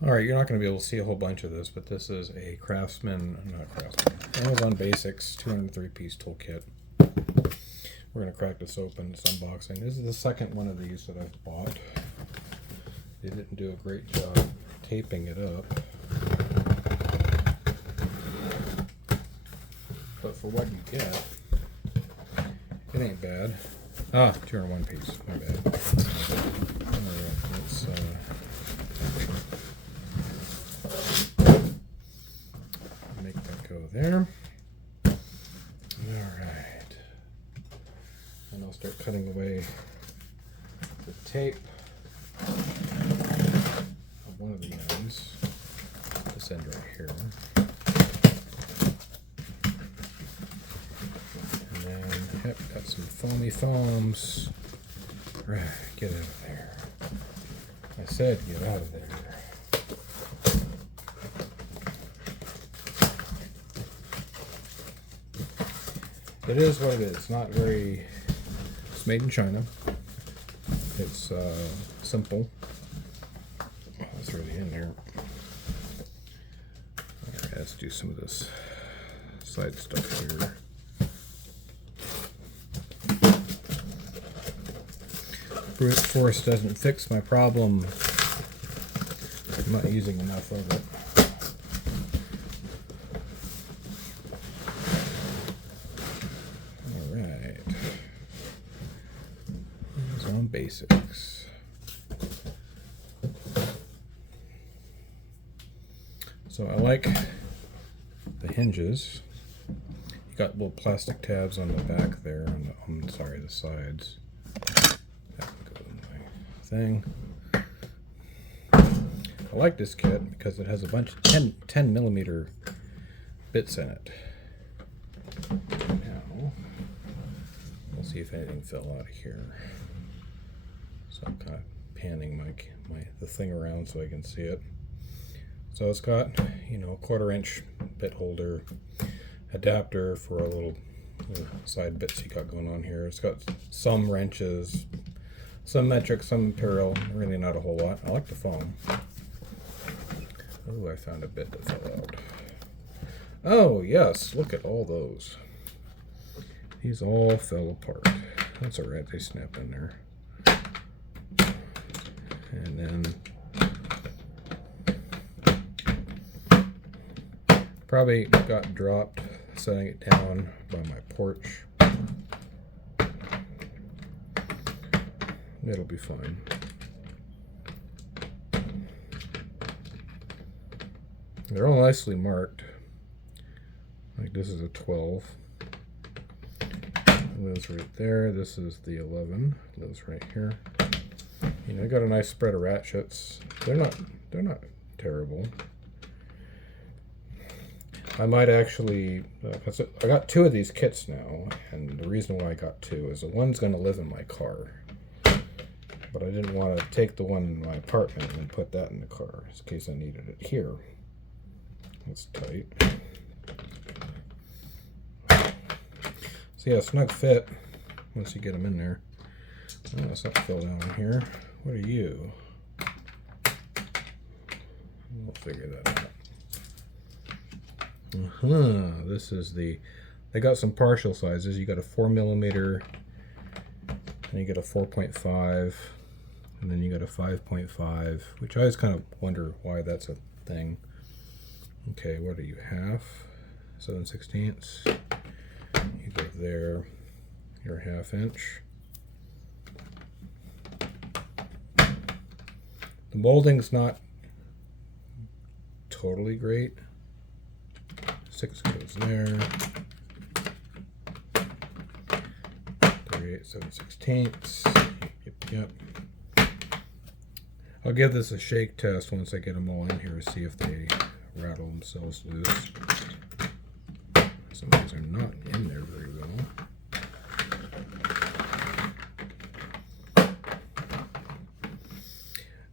Alright, you're not going to be able to see a whole bunch of this, but this is a Amazon Basics 203-piece toolkit. We're going to crack this open. It's unboxing. This is the second one of these that I've bought. They didn't do a great job taping it up. But for what you get, it ain't bad. 201 piece. My bad. Alright, let's make that go there. Alright. And I'll start cutting away the tape of one of the ends. This end right here. And then, yep, got some foamy foams. Right, get out of there. I said get out of there. It is what it is. It's not very... It's made in China. It's simple. Oh, it's already in there. Alright, let's do some of this side stuff here. Brute force doesn't fix my problem. I'm not using enough of it. Alright. Amazon Basics. So I like the hinges. You got little plastic tabs on the back there, on the sides. Thing. I like this kit because it has a bunch of 10 millimeter bits in it. Now, we'll see if anything fell out of here. So I'm kind of panning the thing around so I can see it. So it's got, you know, a 1/4 inch bit holder, adapter for a little side bits you got going on here. It's got some wrenches, some metric, some imperial, really not a whole lot. I like the foam. Oh, I found a bit that fell out. Oh, yes, look at all those. These all fell apart. That's alright, they snap in there. And then probably got dropped setting it down by my porch. It'll be fine. They're all nicely marked. Like this is a 12. Lives right there. This is the 11. Lives right here. You know, I got a nice spread of ratchets. They're not terrible. I might actually, I got 2 of these kits now, and the reason why I got 2 is the one's going to live in my car. But I didn't want to take the one in my apartment and put that in the car in case I needed it here. That's tight. So yeah, snug fit once you get them in there. Oh, let's not fill down in here. What are you? We'll figure that out. This is they got some partial sizes. You got a 4mm, and you get a 4.5. And then you got a 5.5, which I always kind of wonder why that's a thing. Okay, what are you, half? 7/16. You go there, you're a 1/2 inch. The molding's not totally great. 6 goes there. 38 7/16. Yep. I'll give this a shake test once I get them all in here to see if they rattle themselves loose. Some of these are not in there very well.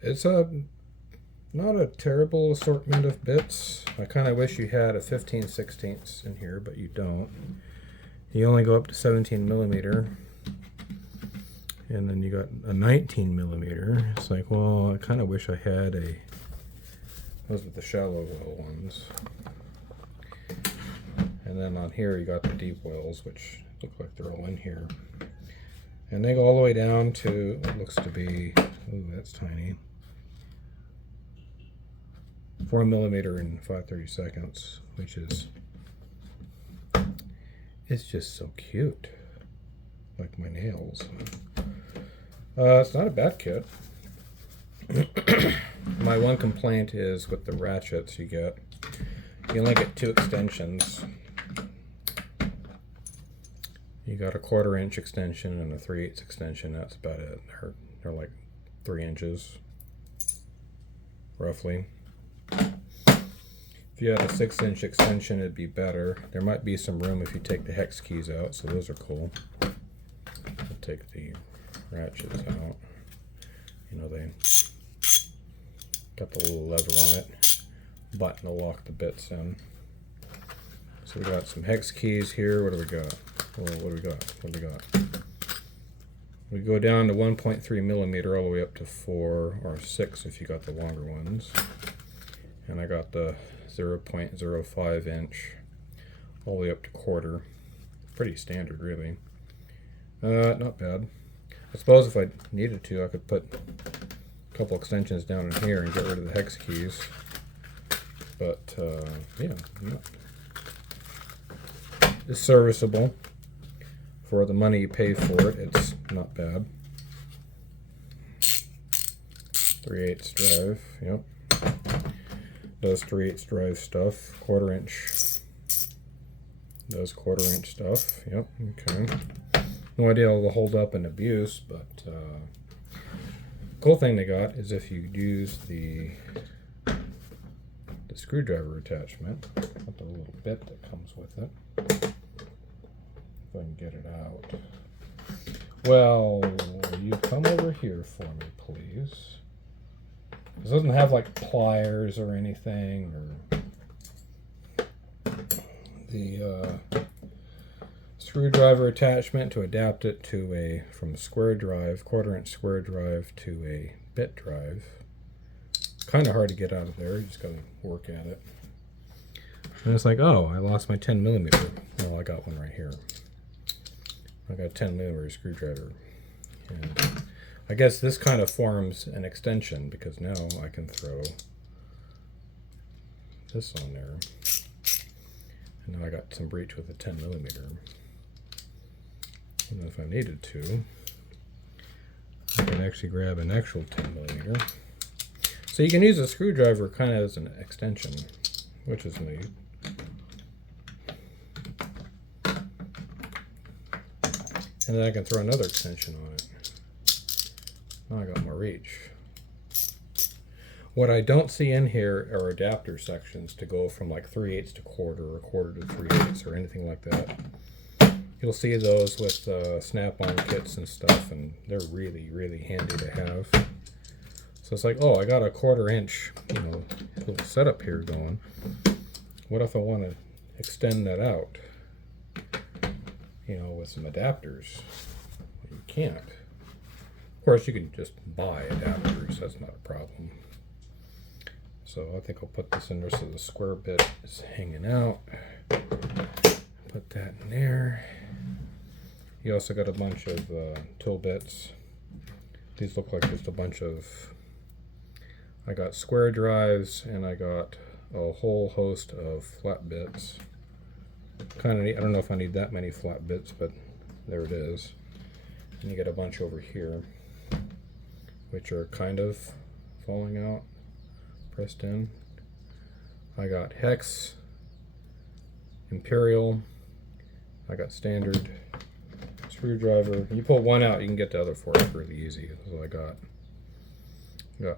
It's not a terrible assortment of bits. I kind of wish you had a 15/16 in here, but you don't. You only go up to 17mm. And then you got a 19mm. It's like, well, I kind of wish I had a Those are the shallow well ones. And then on here you got the deep wells, which look like they're all in here. And they go all the way down to what looks to be, ooh, that's tiny, 4 millimeter in 5/32, which is, it's just so cute, like my nails. It's not a bad kit. My one complaint is with the ratchets you get, you only get 2 extensions. You got a 1/4 inch extension and a 3/8 extension. That's about it. They're like 3 inches, roughly. If you had a 6-inch extension, it'd be better. There might be some room if you take the hex keys out, so those are cool. I'll take the ratchets out. You know, they got the little lever on it, button to lock the bits in. So we got some hex keys here. What do we got? Well, what do we got? What do we got? We go down to 1.3 millimeter all the way up to 4 or 6 if you got the longer ones. And I got the 0.05 inch all the way up to 1/4. Pretty standard, really. Not bad. I suppose if I needed to, I could put a couple extensions down in here and get rid of the hex keys. But yeah, it's serviceable. For the money you pay for it, it's not bad. 3/8 drive, yep. Does 3/8 drive stuff. 1/4 inch. Does 1/4 inch stuff, yep, okay. No idea how it'll hold up in abuse, but cool thing they got is if you use the screwdriver attachment, with the little bit that comes with it. If I can get it out. Well, you come over here for me, please. This doesn't have like pliers or anything, or the screwdriver attachment to adapt it to from a square drive, 1/4 inch square drive to a bit drive. Kind of hard to get out of there. You just gotta work at it. And it's like, oh, I lost my 10 millimeter. Well, I got one right here. I got a 10 millimeter screwdriver. And I guess this kind of forms an extension because now I can throw this on there. And now I got some breech with a 10 millimeter. And if I needed to, I can actually grab an actual 10 millimeter. So you can use a screwdriver kind of as an extension, which is neat. And then I can throw another extension on it. Now I got more reach. What I don't see in here are adapter sections to go from like 3/8 to 1/4 or 1/4 to 3/8 or anything like that. You'll see those with snap-on kits and stuff, and they're really, really handy to have. So it's like, oh, I got a 1/4 inch, little setup here going. What if I want to extend that out? With some adapters. You can't. Of course, you can just buy adapters. That's not a problem. So I think I'll put this in there so the square bit is hanging out. Put that in there. You also got a bunch of tool bits. These look like just a bunch of... I got square drives and I got a whole host of flat bits. Kind of neat. I don't know if I need that many flat bits, but there it is. And you get a bunch over here, which are kind of falling out, pressed in. I got hex, imperial, I got standard, screwdriver. You pull one out, you can get the other four really easy. So I got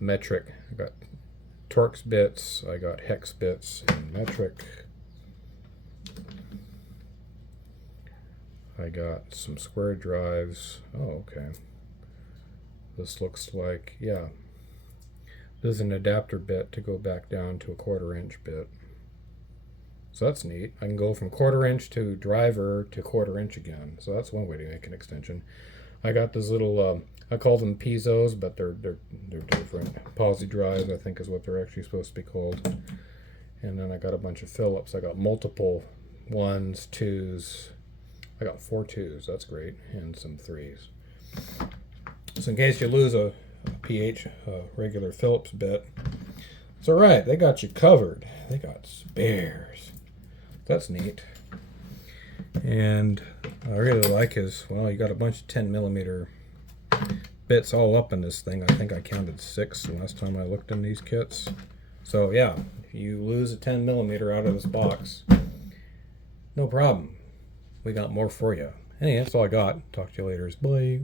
metric, I got Torx bits, I got hex bits and metric. I got some square drives. Oh, okay. This looks like, yeah. This is an adapter bit to go back down to a 1/4 inch bit. So that's neat. I can go from 1/4 inch to driver to 1/4 inch again. So that's one way to make an extension. I got this little I call them piezos, but they're different. Posi drives, I think, is what they're actually supposed to be called. And then I got a bunch of Phillips. I got multiple 1s, 2s. I got 4 2s. That's great, and some 3s. So in case you lose a pH, regular Phillips bit, it's all right. They got you covered. They got spares. That's neat. And I really like his, well, you got a bunch of 10 millimeter bits all up in this thing. I think I counted 6 the last time I looked in these kits. So yeah, if you lose a 10 millimeter out of this box, no problem. We got more for you. Anyway, that's all I got. Talk to you later. Bye.